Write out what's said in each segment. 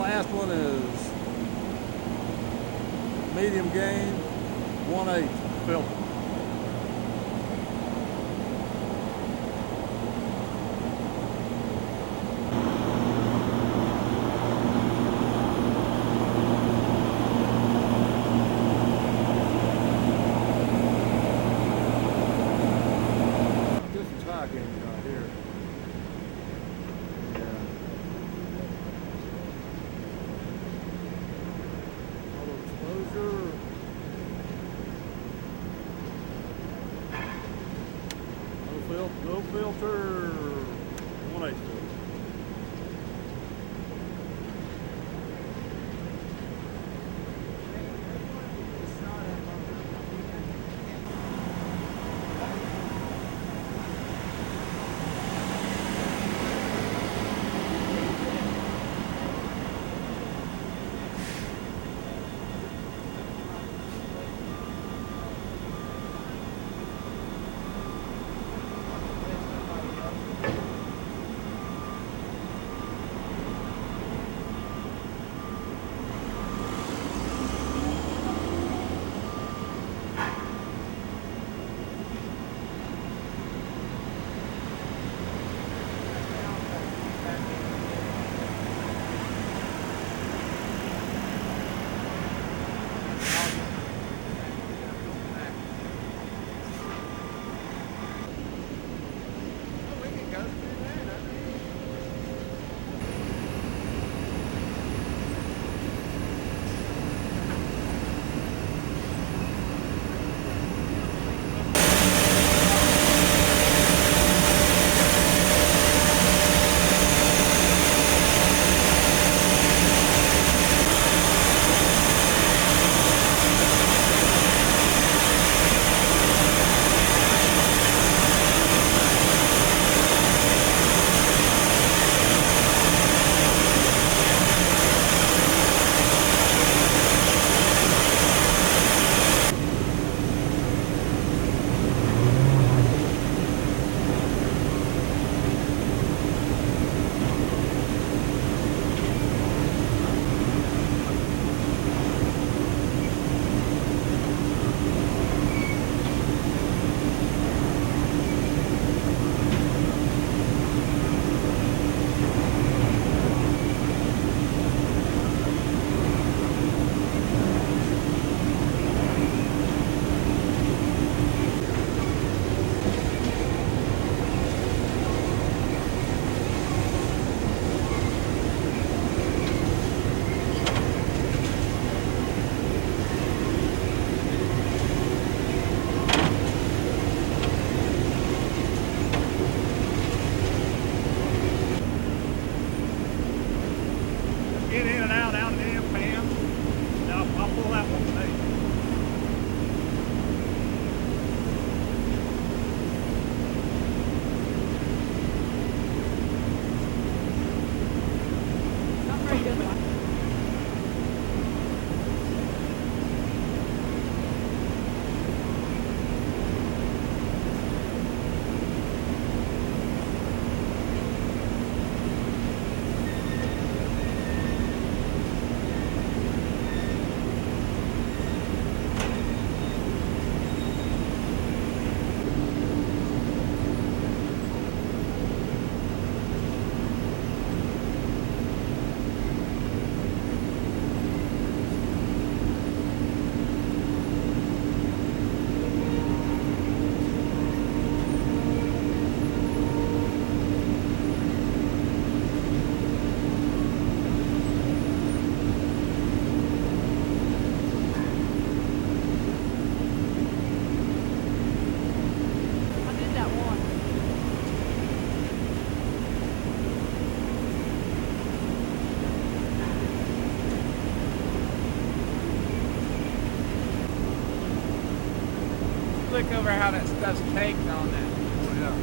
last one is medium gain, 1/8 filter. This is high gain right here. Yeah. Auto exposure. No filter. 1/8 filter. Get in and out of the pan. Now I'll pull that one today. Not very good. I did that once. Look over how that stuff's caked on that. Yeah.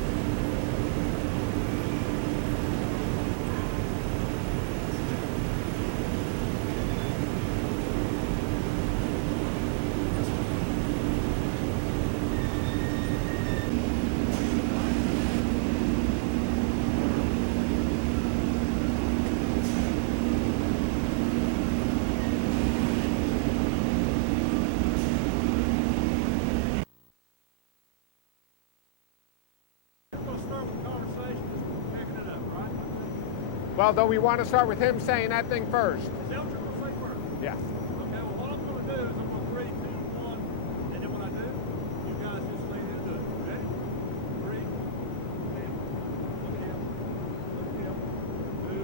Well, though we want to start with him saying that thing first. Is that what you're going to say first? Yeah. Okay, well, what I'm going to do is I'm going to 3, 2, 1, and then when I do, you guys just lean into it. Ready? 3, and look at him, 2,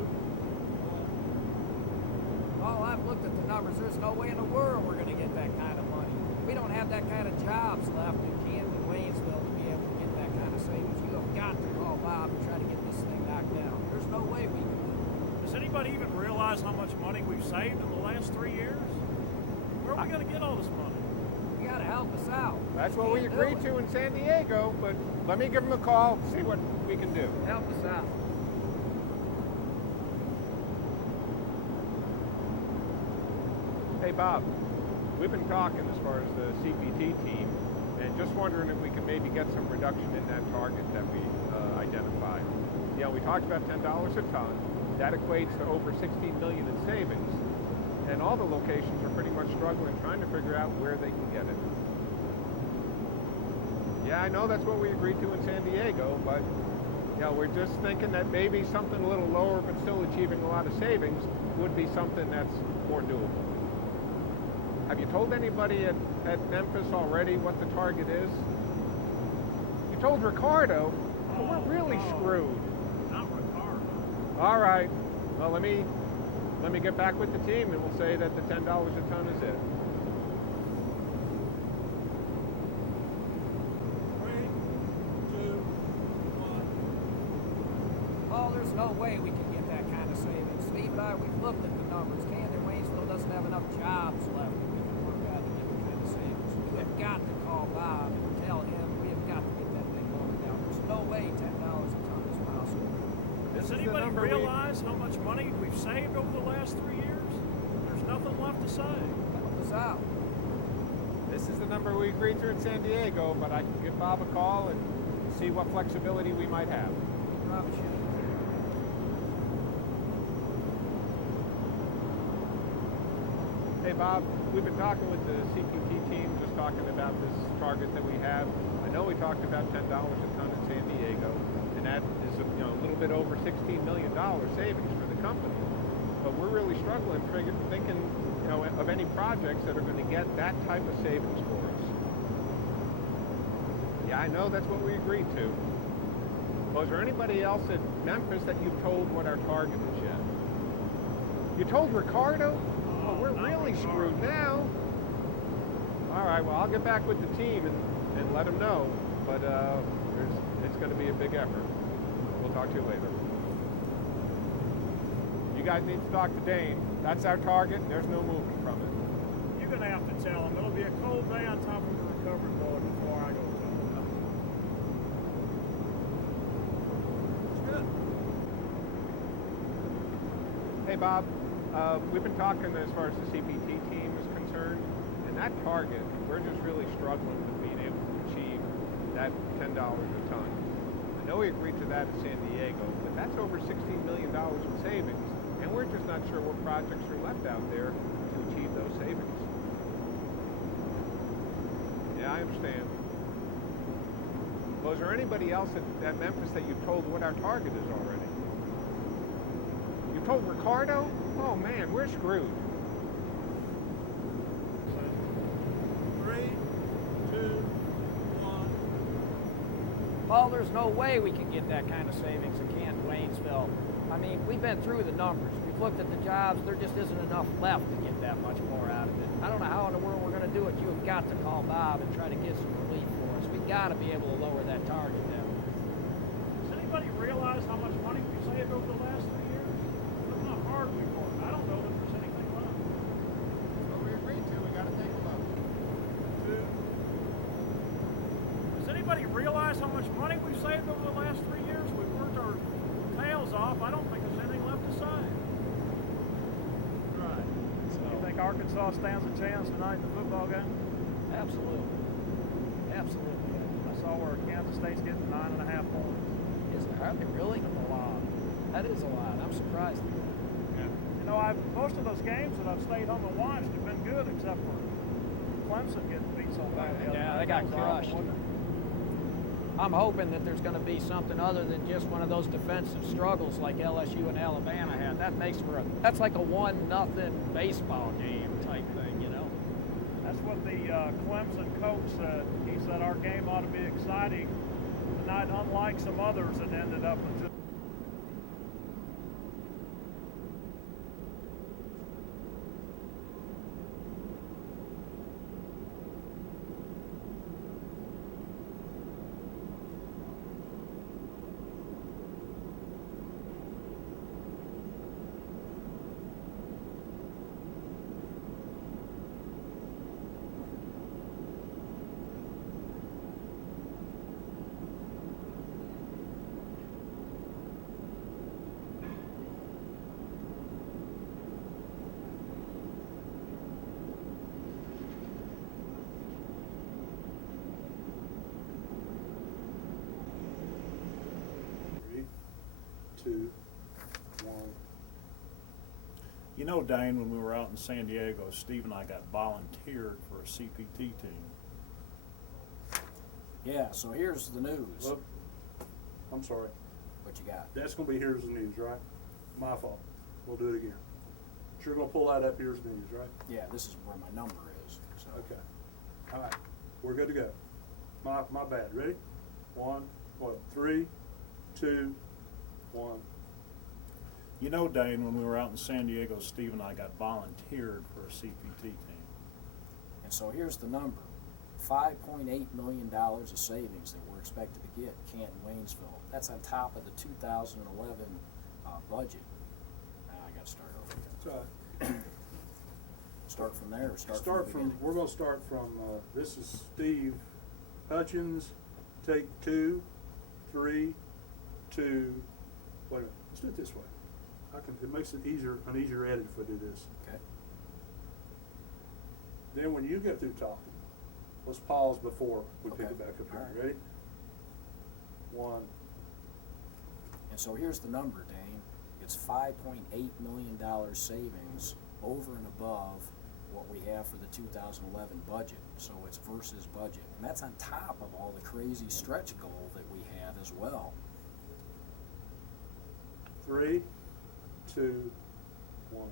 1. Oh, I've looked at the numbers. There's no way in the world we're going to get that kind of money. We don't have that kind of jobs left in Camden, Waynesville to be able to get that kind of savings. You have got to call Bob and try to get this thing knocked down. There's no way we can do it. Does anybody even realize how much money we've saved in the last 3 years? Where are we going to get all this money? You got to help us out. That's what we Can't do agreed it. to in San Diego, but let me give him a call, see what we can do. Help us out. Hey, Bob, we've been talking as far as the CPT team, and just wondering if we can maybe get some reduction in that target that we identified. Yeah, we talked about $10 a ton. That equates to over $16 million in savings, and all the locations are pretty much struggling trying to figure out where they can get it. Yeah, I know that's what we agreed to in San Diego, but yeah, we're just thinking that maybe something a little lower but still achieving a lot of savings would be something that's more doable. Have you told anybody at Memphis already what the target is? You told Ricardo, but we're really screwed. Not Ricardo. All right. Well, let me get back with the team, and we'll say that the $10 a ton is it. 3, 2, 1. Oh, there's no way we can get that kind of savings. Steve and I, we've looked at the numbers. Camden, Waynesville doesn't have enough jobs left that we can work out to get the kind of savings. You have got to call Bob and tell him we have got to get that thing lowered down. There's no way $10 a ton is possible. Does This is the anybody number realize how much money we've saved over the last 3 years? There's nothing left to save. Help us out. This is the number we agreed to in San Diego, but I can give Bob a call and see what flexibility we might have. Probably should. Hey, Bob, we've been talking with the CPT team, just talking about this target that we have. I know we talked about $10 a ton in San Diego, and that is a little bit over $16 million savings for the company. But we're really struggling thinking of any projects that are going to get that type of savings for us. Yeah, I know that's what we agreed to. Was there anybody else at Memphis that you told what our target is yet? You told Ricardo? Oh, we're really screwed now. All right, well, I'll get back with the team and let them know. But it's going to be a big effort. We'll talk to you later. You guys need to talk to Dane. That's our target. There's no moving from it. You're going to have to tell him it'll be a cold day on top of the recovery board before I go tell him. It's good. Hey, Bob. We've been talking as far as the CPT team is concerned, and that target, we're just really struggling with being able to achieve that $10 a ton. I know we agreed to that in San Diego, but that's over $16 million in savings, and we're just not sure what projects are left out there to achieve those savings. Yeah, I understand. Was there anybody else at Memphis that you've told what our target is already? You told Ricardo? Oh man, we're screwed. 3, 2, 1. Paul, there's no way we can get that kind of savings in Camden, Waynesville. I mean, we've been through the numbers. We've looked at the jobs. There just isn't enough left to get that much more out of it. I don't know how in the world we're going to do it. You have got to call Bob and try to get some relief for us. We've got to be able to lower that target down. Does anybody realize how much money we've saved over the last 3 years? Look how hard we've worked. I don't know that there's anything left. What we agreed to, we got to take a look. 2. Does anybody realize how much money we've saved over the last 3 years? We've worked our tails off. I don't think there's anything left to save. Right. You think Arkansas stands a chance tonight in the football game? Absolutely. Absolutely. I saw where Kansas State's getting 9.5 points. Is there? Are they really? That's a lot. That is a lot. I'm surprised. You know, most of those games that I've stayed home and watched have been good, except for Clemson getting beat so bad. Yeah, they got crushed. I'm hoping that there's going to be something other than just one of those defensive struggles like LSU and Alabama had. That's like a 1-0 baseball game type thing, you know. That's what the Clemson coach said. He said our game ought to be exciting tonight, unlike some others that ended up with just Three, two, one. You know, Dane, when we were out in San Diego, Steve and I got volunteered for a CPT team. Yeah, so here's the news. Well, I'm sorry. What you got? That's gonna be here's the news, right? My fault. We'll do it again. Sure gonna pull that up, here's the news, right? Yeah, this is where my number is. So Okay. All right. We're good to go. My bad. Ready? One, what? 3, 2, 1. You know, Dane, when we were out in San Diego, Steve and I got volunteered for a CPT team. And so here's the number. $5.8 million of savings that we're expected to get Canton Waynesville. That's on top of the 2011 budget. Now I got to start over again. That's all right. Start from there or start Start from the from, beginning? we're gonna start from, this is Steve Hutchins, take 2, 3, 2, wait a minute, let's do it this way. It makes it easier, an easier edit if I do this. Okay. Then when you get through talking, let's pause before we pick Okay. it back up All here. right. Ready? 1. And so here's the number, Dane. It's $5.8 million savings over and above what we have for the 2011 budget. So it's versus budget. And that's on top of all the crazy stretch goal that we had as well. 3, 2, 1.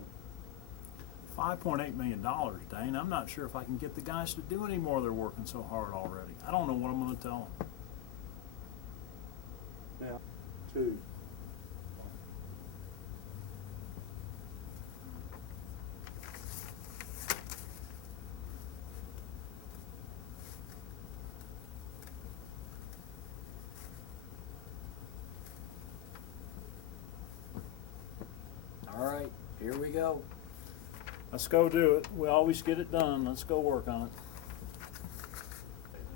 $5.8 million, Dane. I'm not sure if I can get the guys to do any more. They're working so hard already. I don't know what I'm going to tell them. Now, 2. All right, here we go. Let's go do it. We always get it done. Let's go work on it.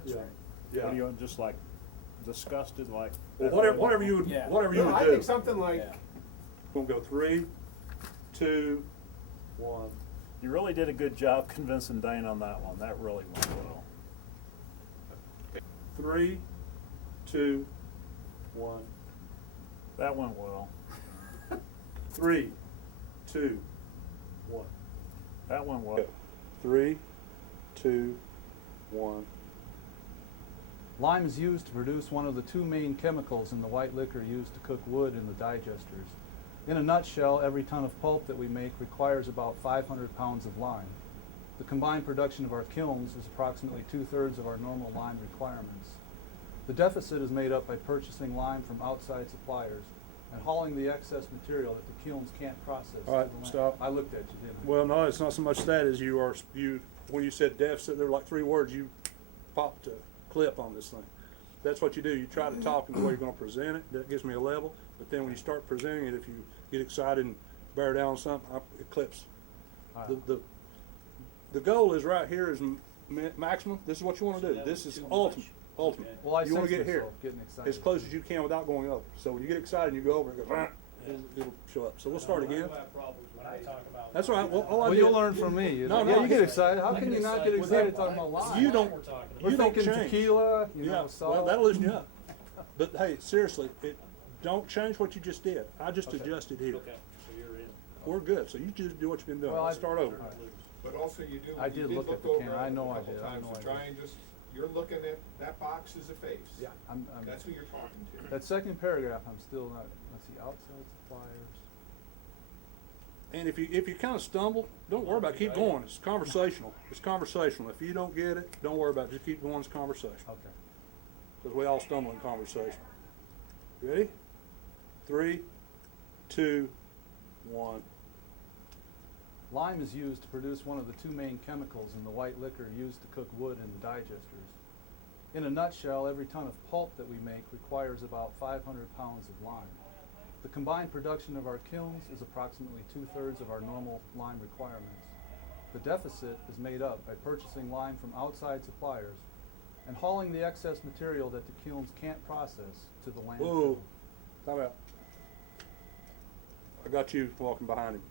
Yeah. What Yeah. are you, just like disgusted, like? Well, whatever you would, Yeah. whatever you No, would I do. think something like, Yeah. We'll go 3, 2, 1. You really did a good job convincing Dane on that one. That really went well. 3, 2, 1. That went well. 3, 2, 1. That went well. 3, 2, 1. Lime is used to produce one of the two main chemicals in the white liquor used to cook wood in the digesters. In a nutshell, every ton of pulp that we make requires about 500 pounds of lime. The combined production of our kilns is approximately 2/3 of our normal lime requirements. The deficit is made up by purchasing lime from outside suppliers and hauling the excess material that the kilns can't process. All right, to the land. stop. I looked at you, didn't I? Well, no, it's not so much that as when you said deficit, there were like 3 words, you popped a clip on this thing. That's what you do. You try to talk in the way you're going to present it. That gives me a level. But then when you start presenting it, if you get excited and bear down on something, it clips. All right. The goal is right here is maximum. This is what you want to do. This is ultimate. Ultimate. Well, I you want to sense get here myself getting excited. as close as you can without going over. So when you get excited and you go over, it goes. It'll show up. So we'll start again. That's all right. Well, all I Well, did- you'll learn from me. No, Yeah, no, you get excited. How can you not get excited Well, talking about lime? You don't. We're You don't thinking change. tequila, you Yeah. know, salt. Well, that'll loosen you up. But hey, seriously, don't change what you just did. I just adjusted here. Okay, so you're in. We're good. So you just do what you've been doing. Well, Let's start over. but also you do. I you did look at the over camera. I it know a I couple did. I times know to I try did. and just you're looking at, that box is a face. Yeah, I'm That's who you're talking to. that second paragraph, I'm still not, let's see, outside suppliers. And if you kind of stumble, don't worry about it. Keep going. It's conversational. It's conversational. If you don't get it, don't worry about it. Just keep going. It's conversation. Okay. Because we all stumble in conversation. Ready? 3, 2, 1. Lime is used to produce one of the two main chemicals in the white liquor used to cook wood in the digesters. In a nutshell, every ton of pulp that we make requires about 500 pounds of lime. The combined production of our kilns is approximately 2/3 of our normal lime requirements. The deficit is made up by purchasing lime from outside suppliers and hauling the excess material that the kilns can't process to the landfill. Whoa. Time out. I got you walking behind him.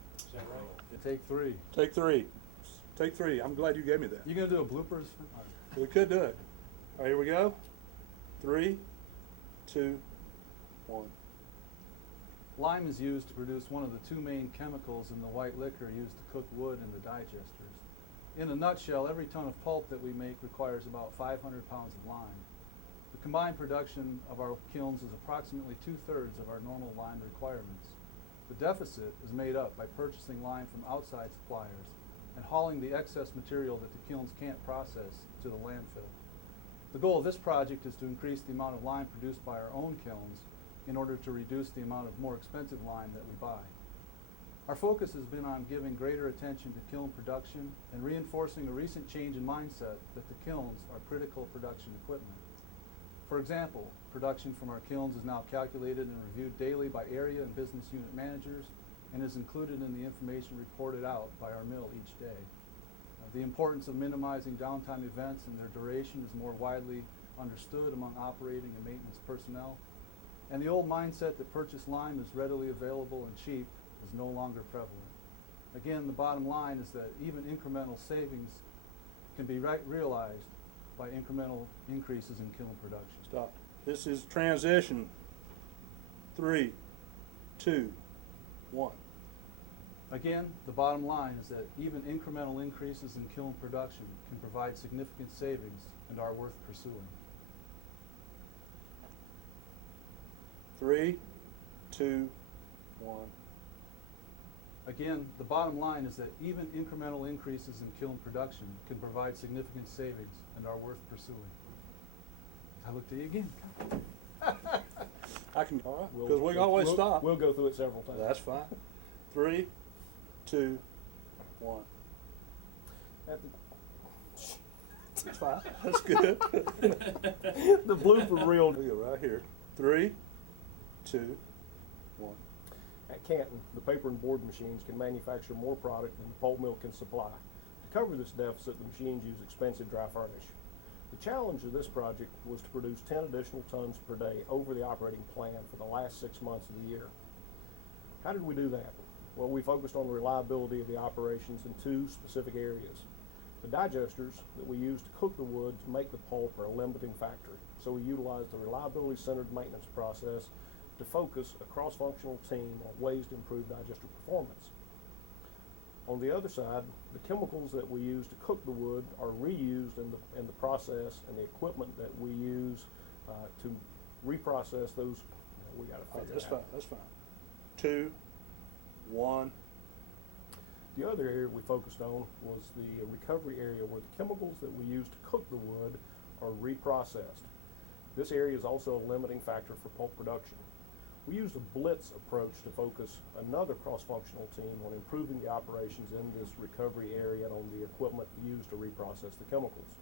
Take 3. Take 3. Take 3. I'm glad you gave me that. You gonna do a bloopers? We could do it. All right, here we go. 3, 2, 1. Lime is used to produce one of the two main chemicals in the white liquor used to cook wood in the digesters. In a nutshell, every ton of pulp that we make requires about 500 pounds of lime. The combined production of our kilns is approximately 2/3 of our normal lime requirements. The deficit is made up by purchasing lime from outside suppliers and hauling the excess material that the kilns can't process to the landfill. The goal of this project is to increase the amount of lime produced by our own kilns in order to reduce the amount of more expensive lime that we buy. Our focus has been on giving greater attention to kiln production and reinforcing a recent change in mindset that the kilns are critical production equipment. For example, production from our kilns is now calculated and reviewed daily by area and business unit managers and is included in the information reported out by our mill each day. The importance of minimizing downtime events and their duration is more widely understood among operating and maintenance personnel, and the old mindset that purchased lime is readily available and cheap is no longer prevalent. Again, the bottom line is that even incremental savings can be realized by incremental increases in kiln production. Stop. This is transition. 3, 2, 1. Again, the bottom line is that even incremental increases in kiln production can provide significant savings and are worth pursuing. 3, 2, 1. Again, the bottom line is that even incremental increases in kiln production can provide significant savings and are worth pursuing. I looked at you again. I can, all right, because we can always stop. We'll go through it several times. That's fine. 3, 2, 1. That's fine. That's good. The blooper reel. We go right here. 3, 2, 1. At Canton, the paper and board machines can manufacture more product than the pulp mill can supply. To cover this deficit, the machines use expensive dry furnish. The challenge of this project was to produce 10 additional tons per day over the operating plan for the last 6 months of the year. How did we do that? Well, we focused on the reliability of the operations in 2 specific areas. The digesters that we use to cook the wood to make the pulp are a limiting factor, so we utilized the reliability-centered maintenance process to focus a cross-functional team on ways to improve digester performance. On the other side, the chemicals that we use to cook the wood are reused in the process, and the equipment that we use to reprocess those, we got to figure That's out. fine. That's fine. 2, 1. The other area we focused on was the recovery area where the chemicals that we use to cook the wood are reprocessed. This area is also a limiting factor for pulp production. We used a blitz approach to focus another cross-functional team on improving the operations in this recovery area and on the equipment used to reprocess the chemicals.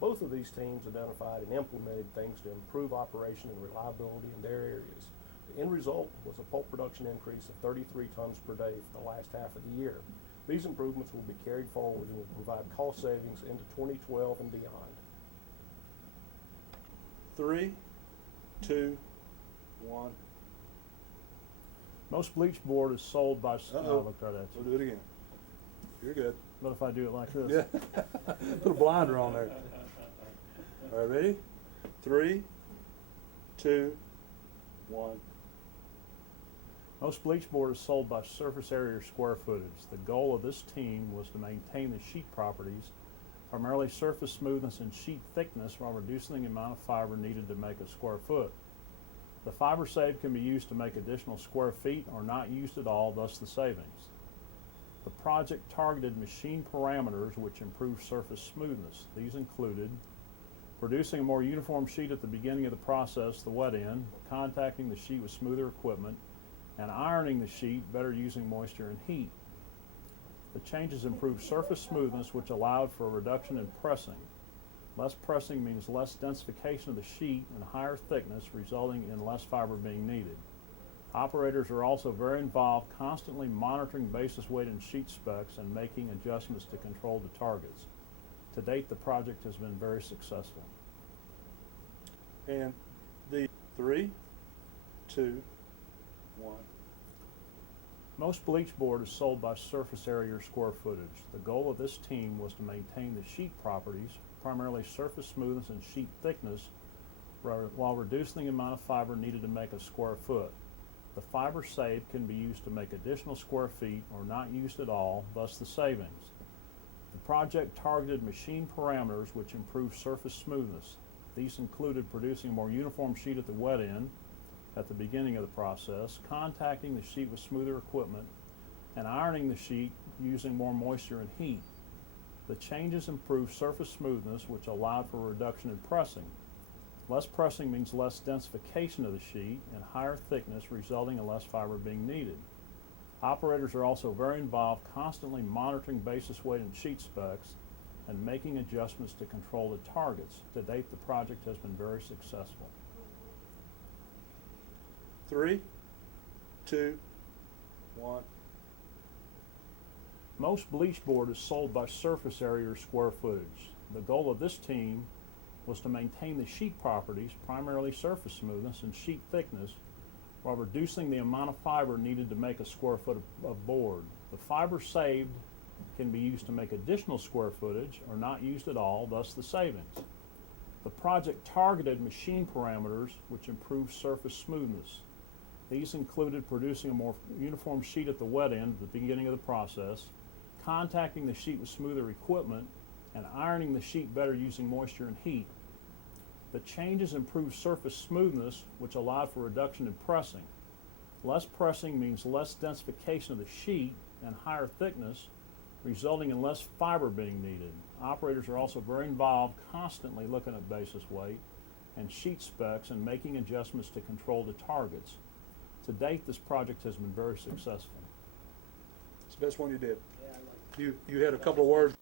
Both of these teams identified and implemented things to improve operation and reliability in their areas. The end result was a pulp production increase of 33 tons per day for the last half of the year. These improvements will be carried forward and will provide cost savings into 2012 and beyond. 3, 2, 1. Most bleach board is sold by. Uh-oh. I looked right at We'll you. do it again. You're good. What if I do it like this? Yeah. Put a blinder on there. All right, ready? 3, 2, 1. Most bleach board is sold by surface area or square footage. The goal of this team was to maintain the sheet properties primarily surface smoothness and sheet thickness, while reducing the amount of fiber needed to make a square foot. The fiber saved can be used to make additional square feet or not used at all, thus the savings. The project targeted machine parameters which improve surface smoothness. These included producing a more uniform sheet at the beginning of the process, the wet end, contacting the sheet with smoother equipment, and ironing the sheet better using moisture and heat. The changes improved surface smoothness, which allowed for a reduction in pressing. Less pressing means less densification of the sheet and higher thickness, resulting in less fiber being needed. Operators are also very involved, constantly monitoring basis weight and sheet specs and making adjustments to control the targets. To date, the project has been very successful. And the 3, 2, 1. Most bleach board is sold by surface area or square footage. The goal of this team was to maintain the sheet properties, primarily surface smoothness and sheet thickness, while reducing the amount of fiber needed to make a square foot. The fiber saved can be used to make additional square feet or not used at all, thus the savings. The project targeted machine parameters which improve surface smoothness. These included producing a more uniform sheet at the wet end at the beginning of the process, contacting the sheet with smoother equipment, and ironing the sheet using more moisture and heat. The changes improved surface smoothness, which allowed for a reduction in pressing. Less pressing means less densification of the sheet and higher thickness, resulting in less fiber being needed. Operators are also very involved, constantly monitoring basis weight and sheet specs and making adjustments to control the targets. To date, the project has been very successful. 3, 2, 1. Most bleach board is sold by surface area or square footage. The goal of this team was to maintain the sheet properties, primarily surface smoothness and sheet thickness, while reducing the amount of fiber needed to make a square foot of board. The fiber saved can be used to make additional square footage or not used at all, thus the savings. The project targeted machine parameters which improve surface smoothness. These included producing a more uniform sheet at the wet end at the beginning of the process, contacting the sheet with smoother equipment, and ironing the sheet better using moisture and heat. The changes improved surface smoothness, which allowed for reduction in pressing. Less pressing means less densification of the sheet and higher thickness, resulting in less fiber being needed. Operators are also very involved, constantly looking at basis weight and sheet specs and making adjustments to control the targets. To date, this project has been very successful. It's the best one you did. You had a couple of words.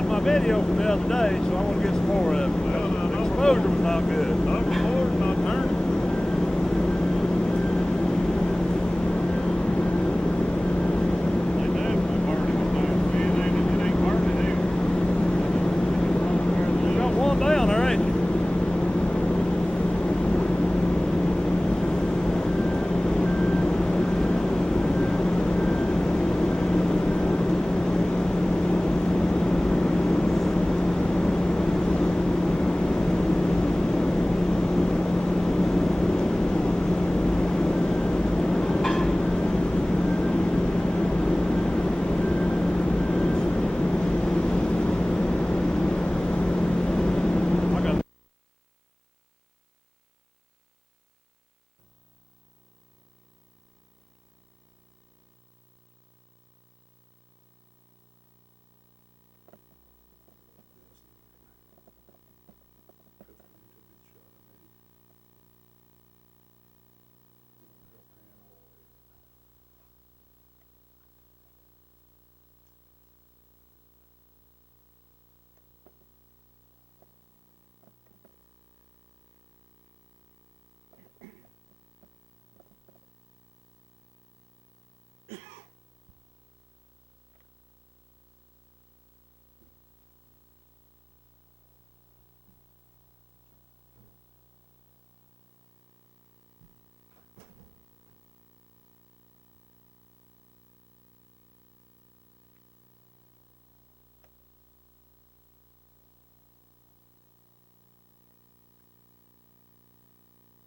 like my video from the other day, so I want to get some more of it. The exposure was not good. Overboard, not turning. They definitely burning it down. It ain't burning here. You got one down there, ain't you? I got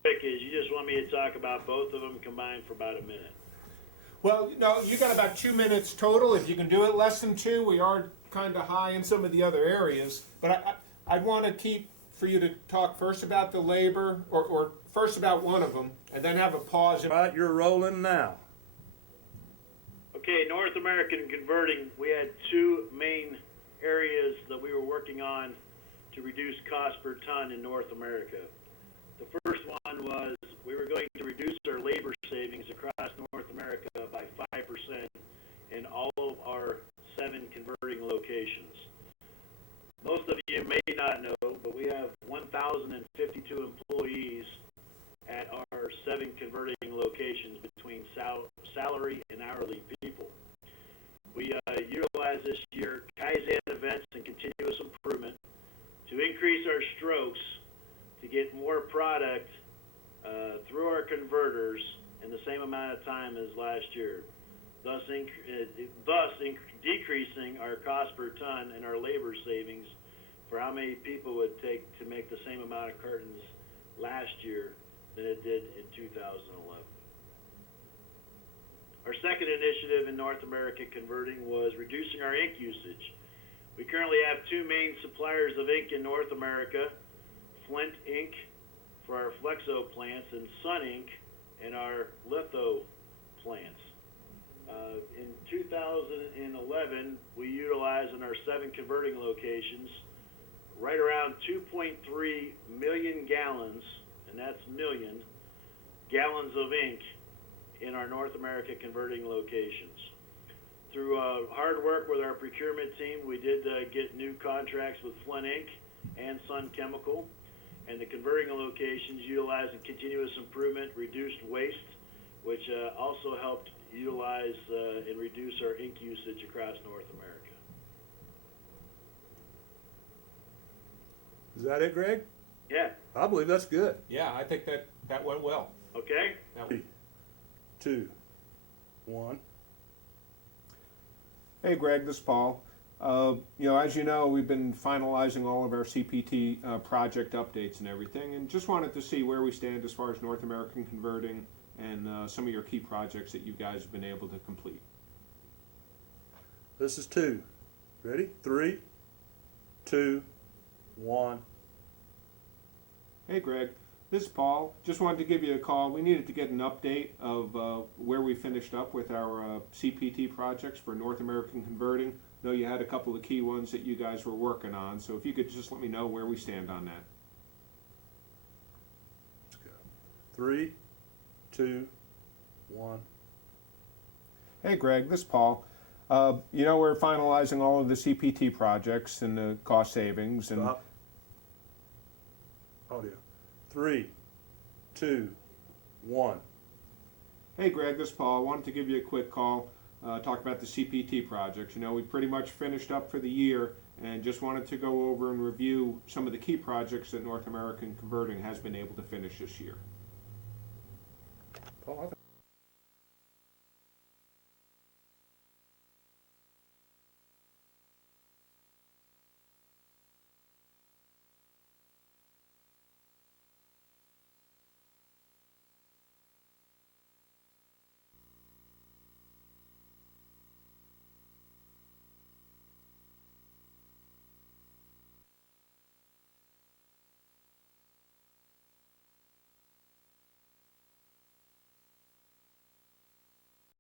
Is you just want me to talk about both of them combined for about a minute. Well, no, you got about 2 minutes total. If you can do it less than 2, we are kind of high in some of the other areas. But I'd want to keep for you to talk first about the labor, or first about one of them, and then have a pause. right, you're rolling now. Okay, North American Converting, we had two main areas that we were working on to reduce cost per ton in North America. The first one was we were going to reduce our labor savings across North America by 5% in all of our 7 converting locations. Most of you may not know, but we have 1,052 employees at our 7 converting locations between salary and hourly people. We utilized this year Kaizen events and continuous improvement to increase our strokes to get more product through our converters in the same amount of time as last year, thus decreasing our cost per ton and our labor savings for how many people would take to make the same amount of cartons last year than it did in 2011. Our second initiative in North America Converting was reducing our ink usage. We currently have 2 main suppliers of ink in North America, Flint Ink for our Flexo plants and Sun Ink in our litho plants. In 2011, we utilized in our 7 converting locations right around 2.3 million gallons, and that's million, gallons of ink in our North America converting locations. Through hard work with our procurement team, we did get new contracts with Flint Ink and Sun Chemical, and the converting locations utilizing continuous improvement, reduced waste, which also helped utilize and reduce our ink usage across North America. Is that it, Greg? Yeah, I believe that's good. Yeah, I think that went well. okay? That 3, 2, 1. Hey, Greg, this is Paul. As you know, we've been finalizing all of our CPT project updates and everything, and just wanted to see where we stand as far as North American Converting and some of your key projects that you guys have been able to complete. This is 2. Ready? 3, 2, 1. Hey, Greg, this is Paul. Just wanted to give you a call. We needed to get an update of where we finished up with our CPT projects for North American Converting. I know you had a couple of key ones that you guys were working on, so if you could just let me know where we stand on that. Let's go. 3, 2, 1. Hey, Greg, this is Paul. You know, we're finalizing all of the CPT projects and the cost savings, and Stop. Audio. 3, 2, 1. hey, Greg, this is Paul. I wanted to give you a quick call, talk about the CPT projects. You know, we pretty much finished up for the year, and just wanted to go over and review some of the key projects that North American Converting has been able to finish this year. Paul, I